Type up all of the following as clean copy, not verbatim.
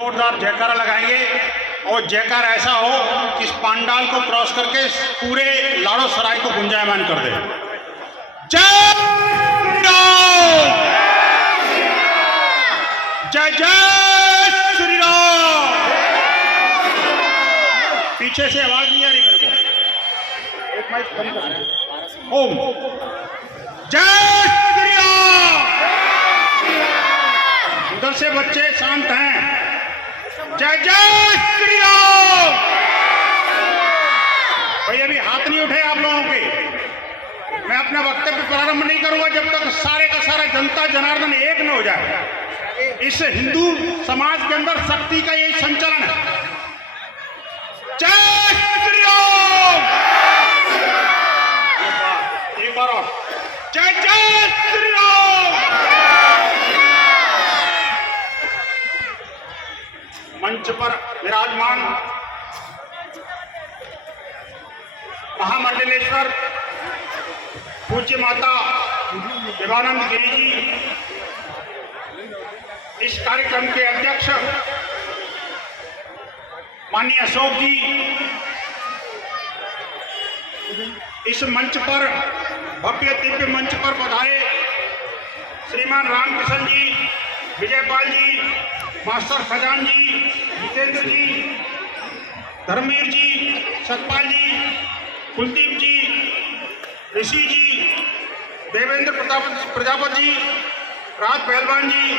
जोरदार जयकारा लगाएंगे और जयकारा ऐसा हो कि इस पंडाल को क्रॉस करके पूरे लाड़ो सराय को गुंजायमान कर दे। जय जय जय श्री राम। पीछे से आवाज नहीं आ रही मेरे को, एक माइक खड़ी कर। ओम जय श्री राम। उधर से बच्चे शांत हैं। जय जय श्री राम। भाई अभी हाथ नहीं उठे आप लोगों के। मैं अपना वक्तव्य प्रारंभ नहीं करूंगा जब तक सारे का सारा जनता जनार्दन एक न हो जाए। इस हिंदू समाज के अंदर शक्ति का यही संचलन है। जय श्री राम। एक बार और जय जय श्री राम। मंच पर विराजमान महामंडलेश्वर पूज्य माता देवानंद गिरी जी, इस कार्यक्रम के अध्यक्ष माननीय अशोक जी, इस मंच पर भव्य दिव्य मंच पर पधारे श्रीमान रामकिशन जी, विजयपाल जी, मास्टर खजान जी, जितेंद्र जी, धर्मवीर जी, सतपाल जी, कुलदीप जी, ऋषि जी, देवेंद्र प्रजापति जी, राज पहलवान जी,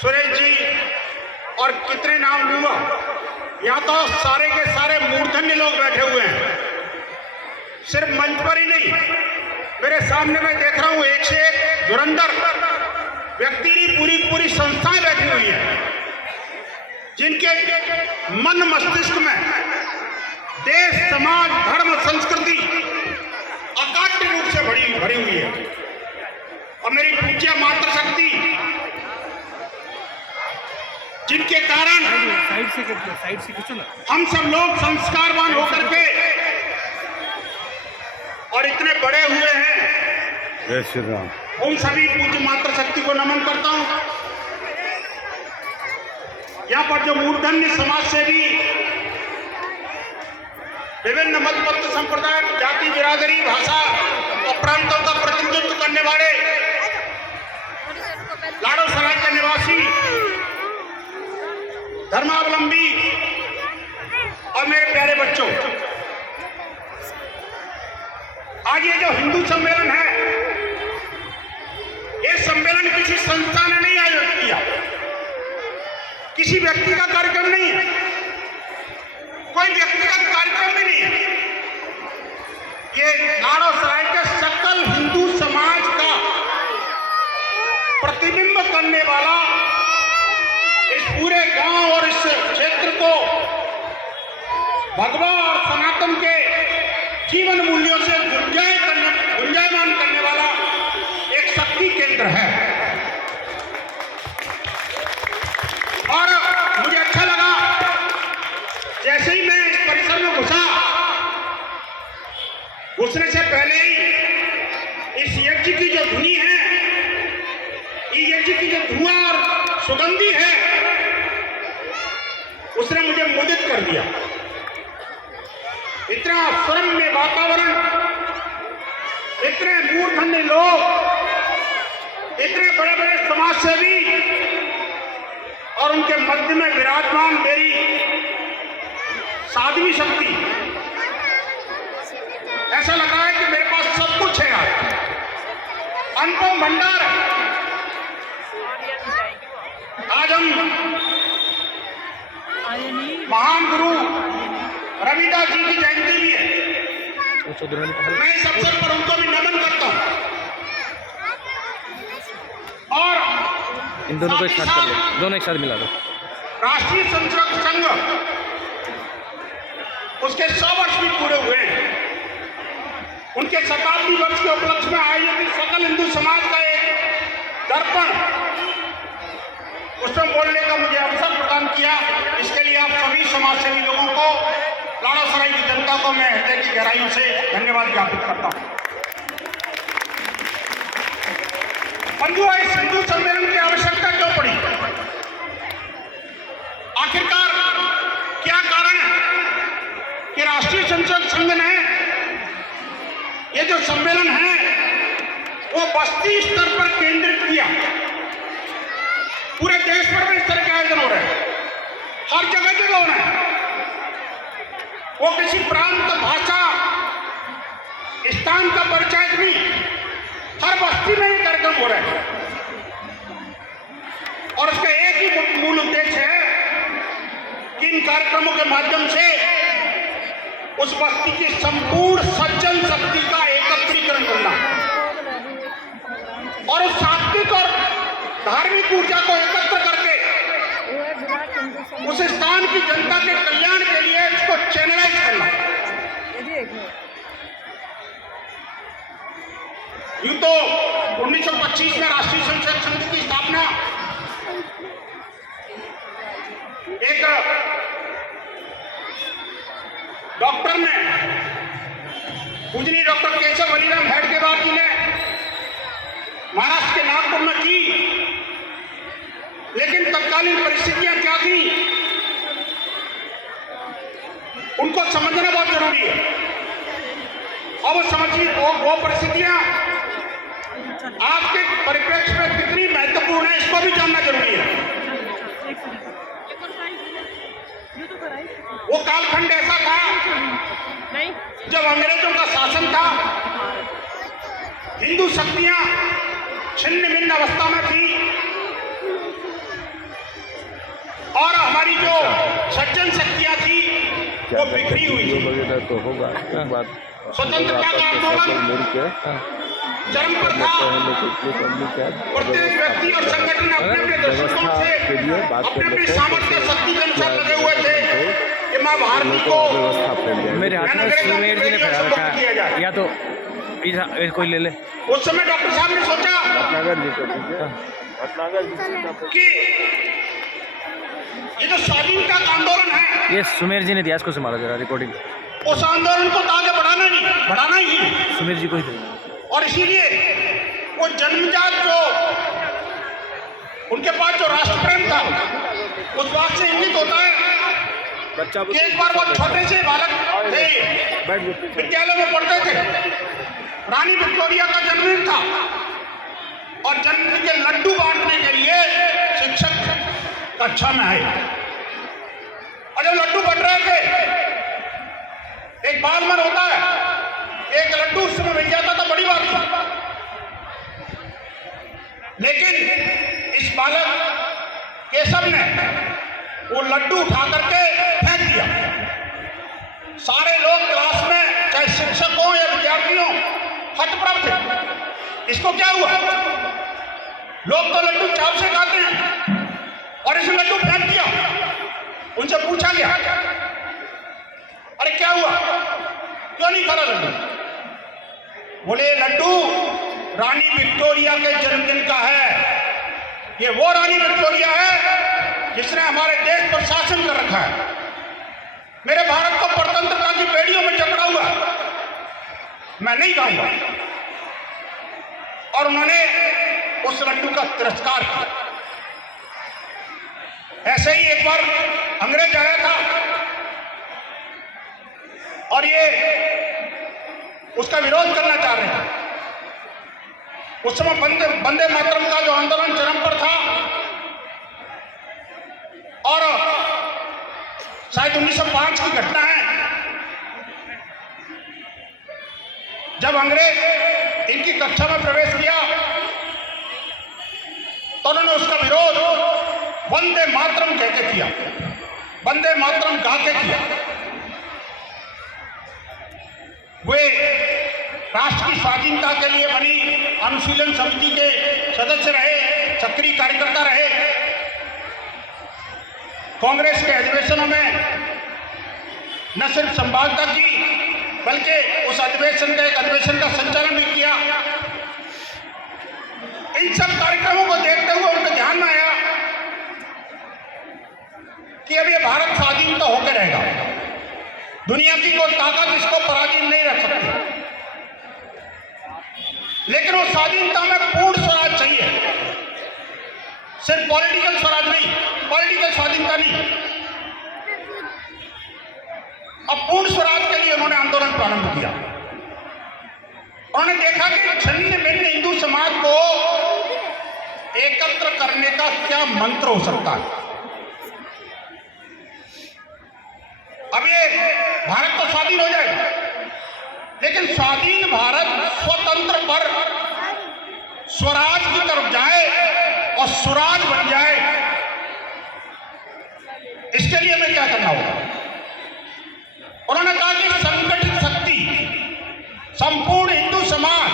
सुरेश जी और कितने नाम लूंगा। यहाँ तो सारे के सारे मूर्धन्य लोग बैठे हुए हैं। सिर्फ मंच पर ही नहीं, मेरे सामने मैं देख रहा हूँ एक से एक धुरंधर व्यक्ति की पूरी संस्थाएं बैठी हुई है, जिनके मन मस्तिष्क में देश, समाज, धर्म, संस्कृति अकाट्य रूप से भरी हुई है। और मेरी पूज्य मातृशक्ति, जिनके कारण साइड से खींचो ना, हम सब लोग संस्कारवान होकर के और इतने बड़े हुए हैं। जय श्री राम। उन सभी पूज्य मातृशक्ति को नमन करता हूं। यहाँ पर जो मूर्धन्य समाज से भी विभिन्न मत पथ संप्रदाय, जाति, बिरादरी, भाषा और प्रांतों का प्रतिनिधित्व करने वाले लाड़ो सराय के निवासी, धर्मावलंबी और मेरे प्यारे बच्चों, आज ये जो हिंदू सम्मेलन है, ये सम्मेलन किसी संस्था ने नहीं आयोजित किया, किसी व्यक्ति का कार्यक्रम नहीं है, कोई व्यक्तिगत कार्यक्रम भी नहीं है। ये लाड़ो सराय के सकल हिंदू समाज का प्रतिबिंब करने वाला, इस पूरे गांव और इस क्षेत्र को भगवा और सनातन के जीवन मूल्यों से गुंजायमान करने वाला एक शक्ति केंद्र है। और मुझे अच्छा लगा, जैसे ही मैं इस परिसर में घुसने से पहले ही इस यज्ञ की जो धुनी है, इस यज्ञ की जो धुआं और सुगंधी है, उसने मुझे मोदित कर दिया। इतना सुरम्य वातावरण, इतने मूर्धन्य लोग, इतने बड़े बड़े समाजसेवी और उनके मध्य में विराजमान मेरी साध्वी शक्ति, ऐसा लग रहा है कि मेरे पास सब कुछ है। अनुपम भंडार। आज हम महान गुरु रविदास जी की जयंती भी है। मैं इस अवसर पर उनको भी नमन करता हूं। और इन दोनों को एक साथ कर लो, दोनों एक साथ मिला दो। राष्ट्रीय संरक्षक संघ, उसके 100 वर्ष भी पूरे हुए हैं। उनके शताब्दी वर्ष के उपलक्ष्य में आयोजित सकल हिंदू समाज का एक दर्पण, उसमें बोलने का मुझे अवसर प्रदान किया। इसके लिए आप सभी समाजसेवी लोगों को, लाड़ो सराय की जनता को मैं हृदय की गहराइयों से धन्यवाद ज्ञापित करता हूं। बंधुओं, इस हिंदू सम्मेलन की आवश्यकता क्यों पड़ी? राष्ट्रीय स्वयंसेवक संघ ने ये जो सम्मेलन है वो बस्ती स्तर पर केंद्रित किया। पूरे देश भर में इस तरह के आयोजन हो रहे हैं, हर जगह जगह हो रहे हैं। वो किसी प्रांत, भाषा, स्थान का परिचय नहीं, हर बस्ती में ये कार्यक्रम हो रहे हैं। और उसका एक ही मूल उद्देश्य है कि इन कार्यक्रमों के माध्यम से उस बस्ती की संपूर्ण सज्जन शक्ति का एकत्रीकरण करना और उस सात्विक और धार्मिक ऊर्जा को एकत्र करके उस स्थान की जनता के कल्याण के लिए इसको चैनलाइज करना। यूं तो 1925 में राष्ट्रीय स्वयंसेवक संघ की स्थापना एक डॉक्टर ने, पूजनीय डॉक्टर केशव हरिराम हेडगेवार जी ने महाराष्ट्र के नागपुर में की। लेकिन तत्कालीन परिस्थितियां क्या थी उनको समझना बहुत जरूरी है। और वो समझिए वो परिस्थितियां आपके परिप्रेक्ष्य में कितनी महत्वपूर्ण है इसको भी जानना जरूरी है। वो कालखंड ऐसा था जब अंग्रेजों का शासन था, हिंदू शक्तियां छिन्न भिन्न अवस्था में थी और हमारी जो सज्जन शक्तियां थी वो बिखरी हुई थी। तो होगा स्वतंत्रता का आंदोलन चरम पर था। प्रत्येक व्यक्ति और संगठन अपने अपने दृष्टिकोण से अपने अपने सामर्थ्य शक्ति के अनुसार लगे हुए थे कि मां भारती को मेरे हाथ में सुमेर जी ने खड़ा रखा है, या तो कोई ले ले। उस समय डॉक्टर साहब ने सोचा कि ये जो स्वाधीनता का आंदोलन है, ये सुमेर जी ने दिया, इसको संभाला जरा रिकॉर्डिंग। उस आंदोलन को आगे बढ़ाना ही है। सुमेर जी को ही दे। और इसीलिए वो जन्मजात जो उनके पास जो राष्ट्र प्रेम था उस बात से इंगित होता है कि एक बार वो छोटे से बालक थे, विद्यालय में पढ़ते थे, रानी विक्टोरिया का जन्मदिन था और जन्मदिन के लड्डू बांटने के लिए शिक्षक कक्षा में आए और जब लड्डू बंट रहे थे एक बाल मन होता है, एक लड्डू उस समय मिल जाता था बड़ी बात थी। लेकिन इस बालक केशव ने वो लड्डू उठा करके फेंक दिया। सारे लोग क्लास में, चाहे शिक्षक हो या विद्यार्थी हो, हतप्रभ थे। इसको क्या हुआ? लोग तो लड्डू चाव से खाते हैं और इसे लड्डू फेंक दिया। उनसे पूछा गया, अरे क्या हुआ, क्यों नहीं खा लड्डू? बोले लड्डू रानी विक्टोरिया के जन्मदिन का है। ये वो रानी विक्टोरिया है जिसने हमारे देश पर शासन कर रखा है, मेरे भारत को परतंत्रता की बेड़ियों में जकड़ा हुआ है, मैं नहीं खाऊंगा। और उन्होंने उस लड्डू का तिरस्कार किया। ऐसे ही एक बार अंग्रेज आया था और ये उसका विरोध करना चाह रहे थे। उस समय वंदे मातरम का जो आंदोलन चरम पर था और शायद 1905 की घटना है जब अंग्रेज इनकी कक्षा में प्रवेश किया तो उन्होंने उसका विरोध वंदे मातरम कह के किया, वंदे मातरम गा के किया। वे राष्ट्र की स्वाधीनता के लिए बनी अनुशीलन समिति के सदस्य रहे, सक्रिय कार्यकर्ता रहे। कांग्रेस के अधिवेशनों में न सिर्फ संवादता की बल्कि उस अधिवेशन का संचालन भी किया। इन सब कार्यक्रमों को देखते हुए उनके ध्यान में आया कि अब ये भारत स्वाधीन तो होकर रहेगा, दुनिया की कोई ताकत इसको पराधीन नहीं रख सकती। लेकिन वो स्वाधीनता में पूर्ण स्वराज चाहिए, सिर्फ पॉलिटिकल स्वराज नहीं, पॉलिटिकल स्वाधीनता नहीं। अब पूर्ण स्वराज के लिए उन्होंने आंदोलन प्रारंभ किया। उन्होंने देखा कि छिन्न भिन्न हिंदू समाज को एकत्र करने का क्या मंत्र हो सकता है। अब ये भारत तो स्वाधीन हो जाएगा, लेकिन स्वाधीन भारत स्वतंत्र पर स्वराज की तरफ जाए और स्वराज बन जाए, इसके लिए हमें क्या करना होगा। उन्होंने कहा कि संगठित शक्ति, संपूर्ण हिंदू समाज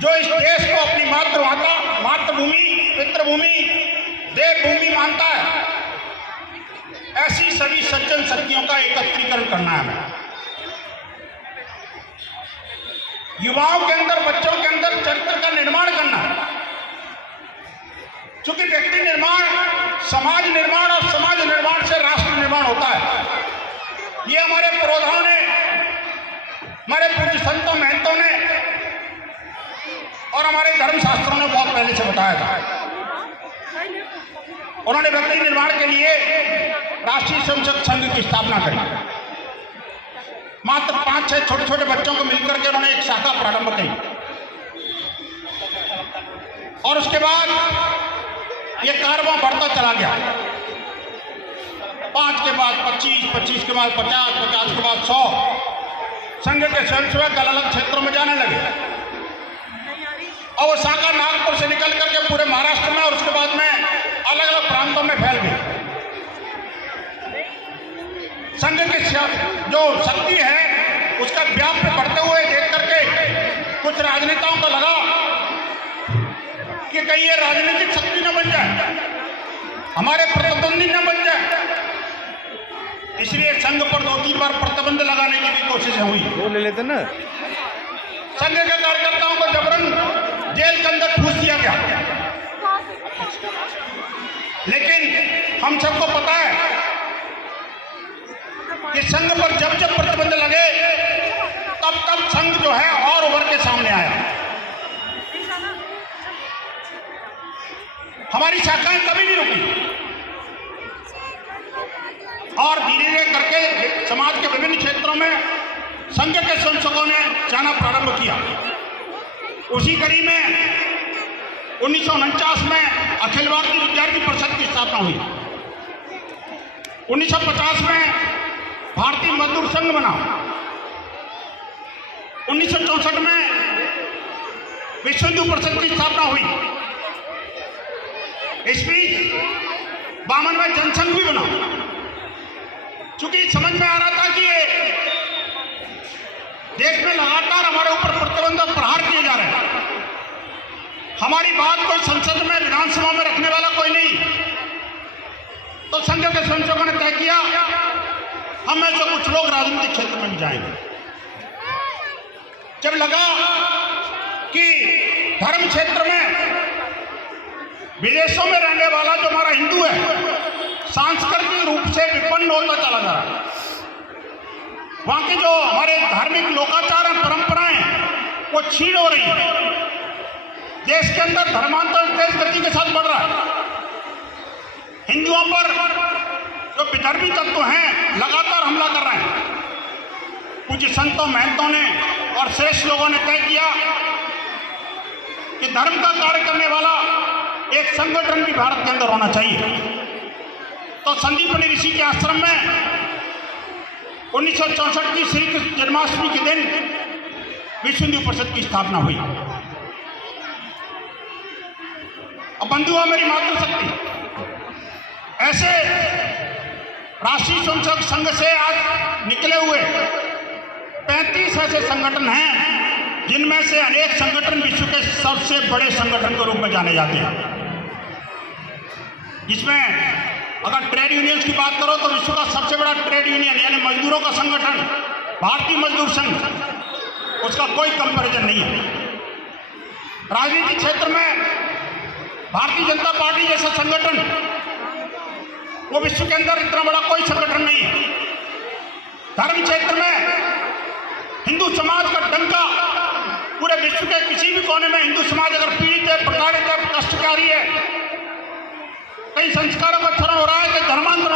जो इस देश को अपनी मातृमाता, मातृभूमि, पितृभूमि, देवभूमि मानता है, ऐसी सभी सज्जन शक्तियों का एकत्रीकरण करना है हमें। युवाओं के अंदर, बच्चों के अंदर चरित्र का निर्माण करना है, क्योंकि व्यक्ति निर्माण समाज निर्माण और समाज निर्माण से राष्ट्र निर्माण होता है। ये हमारे पुरोधाओं ने, हमारे पूज्य संतों महंतों ने और हमारे धर्मशास्त्रों ने बहुत पहले से बताया था। उन्होंने व्यक्ति निर्माण के लिए राष्ट्रीय स्वयंसेवक संघ की स्थापना करी। मात्र 5-6 छोटे छोटे बच्चों को मिलकर के उन्होंने एक शाखा प्रारंभ की, और उसके बाद ये कारवां बढ़ता चला गया। 5 के बाद 25, 25 के बाद 50, 50 के बाद 100 संघ के स्वयंसेवक अलग अलग क्षेत्रों में जाने लगे, और वो शाखा नागपुर से निकल करके पूरे महाराष्ट्र में और उसके बाद में अलग अलग प्रांतों में फैल गई। संघ की जो शक्ति है उसका व्याप्त बढ़ते हुए देख करके कुछ राजनेताओं को लगा कि कहीं ये राजनीतिक शक्ति न बन जाए, हमारे प्रतिद्वंदी न बन जाए, इसलिए संघ पर 2-3 बार प्रतिबंध लगाने की भी कोशिश हुई। वो ले लेते ना, संघ के कार्यकर्ताओं को जबरन जेल के अंदर ठूस दिया गया। लेकिन हम सबको पता है कि संघ पर जब जब प्रतिबंध लगे तब तब संघ जो है और उभर के सामने आया। हमारी शाखाएं कभी नहीं रुकी, और धीरे धीरे करके समाज के विभिन्न क्षेत्रों में संघ के स्वयंसेवकों ने जाना प्रारंभ किया। उसी कड़ी में 1949 में अखिल भारतीय विद्यार्थी परिषद की स्थापना हुई। 1950 में भारतीय मजदूर संघ बना। 1964 में विश्व हिंदू परिषद की स्थापना हुई। इस बीच 52 में जनसंघ भी बना, क्योंकि समझ में आ रहा था कि देश में लगातार हमारे ऊपर प्रतिबंध और प्रहार किए जा रहे हैं। हमारी बात कोई संसद में, विधानसभा में रखने वाला कोई नहीं। तो संघ के स्वयंसेवकों ने तय किया हम में से कुछ लोग राजनीतिक क्षेत्र में जाएंगे। जब लगा कि धर्म क्षेत्र में विदेशों में रहने वाला जो हमारा हिंदू है सांस्कृतिक रूप से विपन्न होता चला जा रहा है, वहां के जो हमारे धार्मिक लोकाचार और परंपराएं वो छीन हो रही है। देश के अंदर धर्मांतर तेज गति के साथ बढ़ रहा है। हिंदुओं पर जो विधर्मी तत्व हैं लगातार हमला कर रहे हैं। कुछ संतों महंतों ने और श्रेष्ठ लोगों ने तय किया कि धर्म का कार्य करने वाला एक संगठन भी भारत के अंदर होना चाहिए। तो संदीपनी ऋषि के आश्रम में 1964 की श्री कृष्ण जन्माष्टमी के दिन विश्व हिंदू परिषद की स्थापना हुई। अब बंधुआ मेरी मातृशक्ति, ऐसे राष्ट्रीय स्वयंसेवक संघ से आज निकले हुए 35 ऐसे संगठन हैं जिनमें से अनेक संगठन विश्व के सबसे बड़े संगठन के रूप में जाने जाते हैं। जिसमें अगर ट्रेड यूनियंस की बात करो तो विश्व का सबसे बड़ा ट्रेड यूनियन यानी मजदूरों का संगठन भारतीय मजदूर संघ, उसका कोई कंपैरिजन नहीं है। राजनीतिक क्षेत्र में भारतीय जनता पार्टी जैसा संगठन वो विश्व के अंदर इतना बड़ा कोई संगठन नहीं है। धर्म क्षेत्र में हिंदू समाज का डंका पूरे विश्व के किसी भी कोने में हिंदू समाज अगर पीड़ित है, प्रताड़ित है, कष्टकारी है, कई संस्कारों का क्षरण हो रहा है, कई धर्मांतर